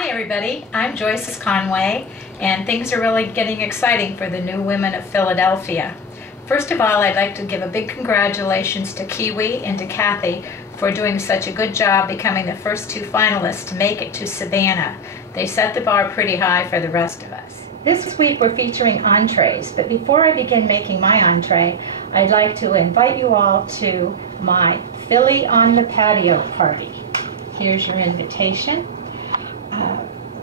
Hi everybody, I'm Joyce Conway, and things are really getting exciting for the new women of Philadelphia. First of all, I'd like to give a big congratulations to Kiwi and to Kathy for doing such a good job becoming the first two finalists to make it to Savannah. They set the bar pretty high for the rest of us. This week we're featuring entrees, but before I begin making my entree, I'd like to invite you all to my Philly on the Patio party. Here's your invitation.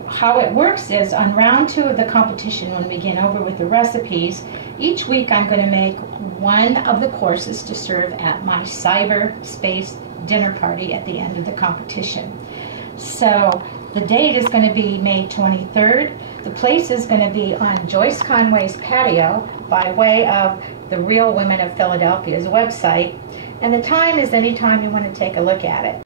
How it works is on round 2 of the competition, when we get over with the recipes, each week I'm going to make one of the courses to serve at my cyberspace dinner party at the end of the competition. So the date is going to be May 23rd. The place is going to be on Joyce Conway's patio by way of the Real Women of Philadelphia's website, and the time is any time you want to take a look at it.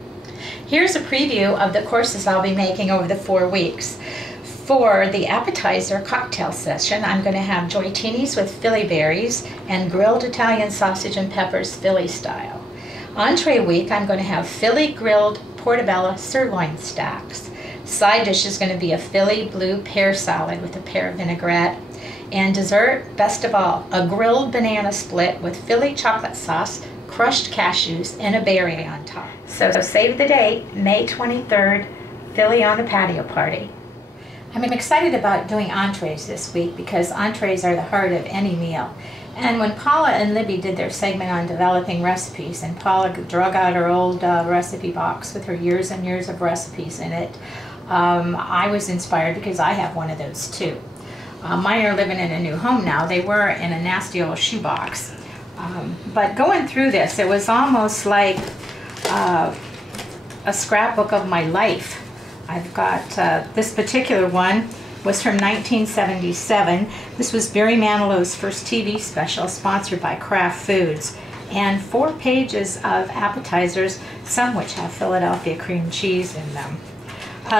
Here's a preview of the courses I'll be making over the 4 weeks. For the appetizer cocktail session, I'm going to have joytinis with Philly berries and grilled Italian sausage and peppers Philly style. Entree week, I'm going to have Philly grilled portobello sirloin stacks. Side dish is going to be a Philly blue pear salad with a pear vinaigrette. And dessert, best of all, a grilled banana split with Philly chocolate sauce, crushed cashews, and a berry on top. So save the date, May 23rd, Philly on the Patio party. I'm excited about doing entrees this week because entrees are the heart of any meal. And when Paula and Libby did their segment on developing recipes, and Paula drug out her old recipe box with her years and years of recipes in it, I was inspired because I have one of those too. Mine are living in a new home now. They were in a nasty old shoebox. But going through this, it was almost like a scrapbook of my life. I've got this particular one was from 1977. This was Barry Manilow's first TV special, sponsored by Kraft Foods, and 4 pages of appetizers, some which have Philadelphia cream cheese in them.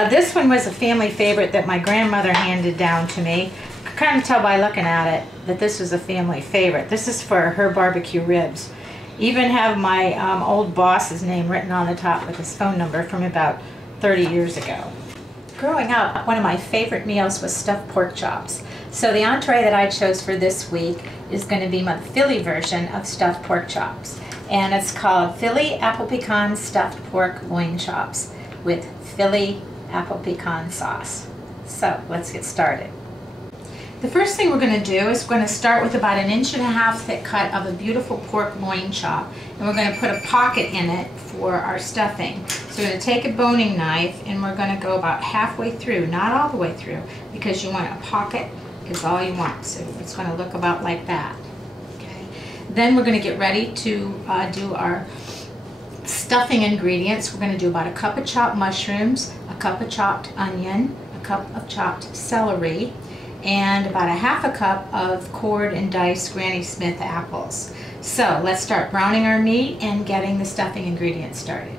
This one was a family favorite that my grandmother handed down to me. You could kind of tell by looking at it that this was a family favorite. This is for her barbecue ribs. Even have my old boss's name written on the top with his phone number from about 30 years ago. Growing up, one of my favorite meals was stuffed pork chops. So the entree that I chose for this week is going to be my Philly version of stuffed pork chops. And it's called Philly apple pecan stuffed pork loin chops with Philly apple pecan sauce. So let's get started. The first thing we're going to do is we're going to start with about 1.5 inch thick cut of a beautiful pork loin chop, and we're going to put a pocket in it for our stuffing. So we're going to take a boning knife and we're going to go about halfway through, not all the way through, because you want a pocket is all you want. So it's going to look about like that. Okay. Then we're going to get ready to do our stuffing ingredients. We're going to do about 1 cup of chopped mushrooms, 1 cup of chopped onion, 1 cup of chopped celery, and about 1/2 cup of cored and diced Granny Smith apples. So let's start browning our meat and getting the stuffing ingredients started.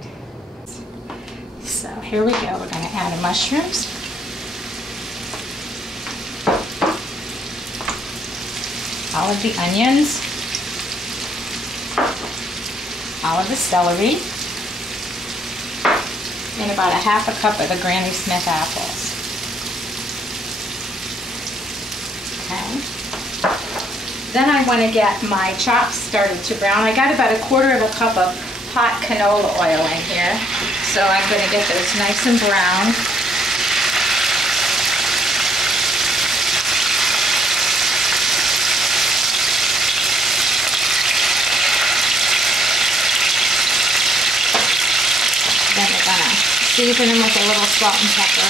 So here we go. We're going to add the mushrooms. All of the onions. All of the celery. And about 1/2 cup of the Granny Smith apples. Okay. Then I want to get my chops started to brown. I got about 1/4 cup of hot canola oil in here. So I'm going to get those nice and brown. Then we're going to season them with a little salt and pepper.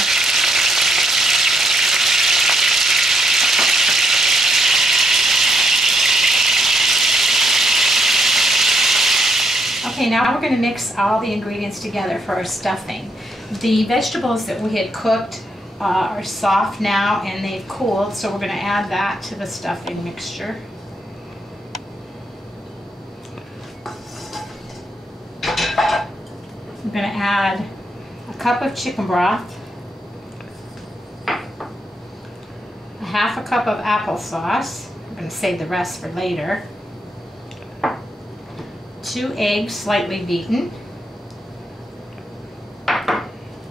Okay, now we're going to mix all the ingredients together for our stuffing. The vegetables that we had cooked are soft now and they've cooled, so we're going to add that to the stuffing mixture. I'm going to add 1 cup of chicken broth, 1/2 cup of applesauce. I'm going to save the rest for later. 2 eggs slightly beaten,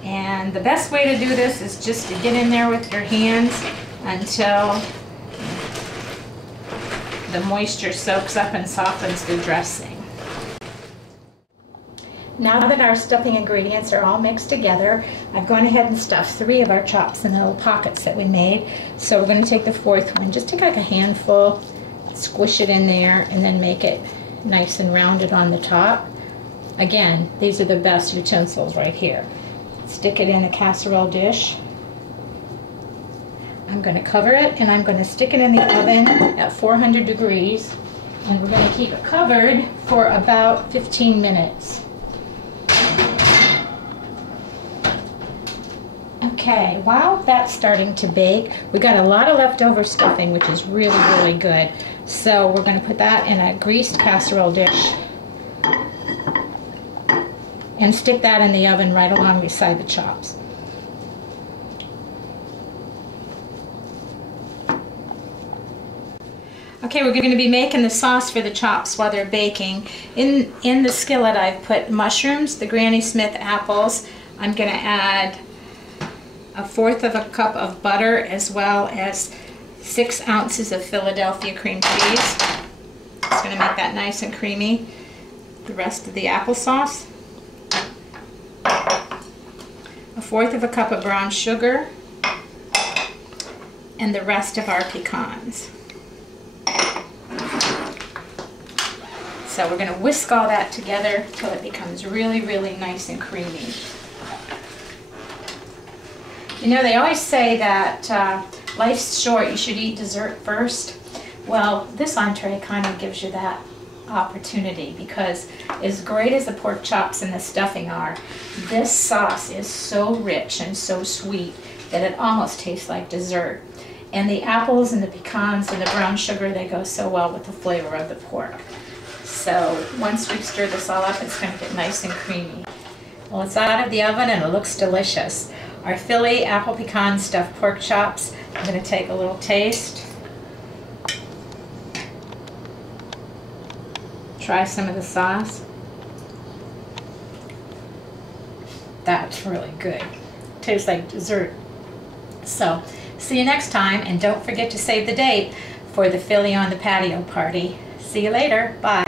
And the best way to do this is just to get in there with your hands until the moisture soaks up and softens the dressing. Now that our stuffing ingredients are all mixed together, I've gone ahead and stuffed 3 of our chops in the little pockets that we made. So we're going to take the 4th one, just take like a handful, squish it in there, and then make it nice and rounded on the top. Again, these are the best utensils right here. Stick it in a casserole dish. I'm going to cover it, and I'm going to stick it in the oven at 400 degrees, and we're going to keep it covered for about 15 minutes. Okay, while that's starting to bake, we got a lot of leftover stuffing, which is really, really good. So we're going to put that in a greased casserole dish and stick that in the oven right along beside the chops. Okay, we're going to be making the sauce for the chops while they're baking. In the skillet I've put mushrooms, the Granny Smith apples. I'm going to add 1/4 cup of butter, as well as 6 ounces of Philadelphia cream cheese. It's going to make that nice and creamy. The rest of the applesauce. 1/4 cup of brown sugar. And the rest of our pecans. So we're going to whisk all that together till it becomes really, really nice and creamy. You know, they always say that life's short, you should eat dessert first. Well, this entree kind of gives you that opportunity, because as great as the pork chops and the stuffing are, this sauce is so rich and so sweet that it almost tastes like dessert. And the apples and the pecans and the brown sugar, they go so well with the flavor of the pork. So once we stir this all up, it's going to get nice and creamy. Well, it's out of the oven and it looks delicious. Our Philly apple pecan stuffed pork chops. I'm going to take a little taste. Try some of the sauce. That's really good. Tastes like dessert. So, see you next time, and don't forget to save the date for the Philly on the Patio party. See you later. Bye.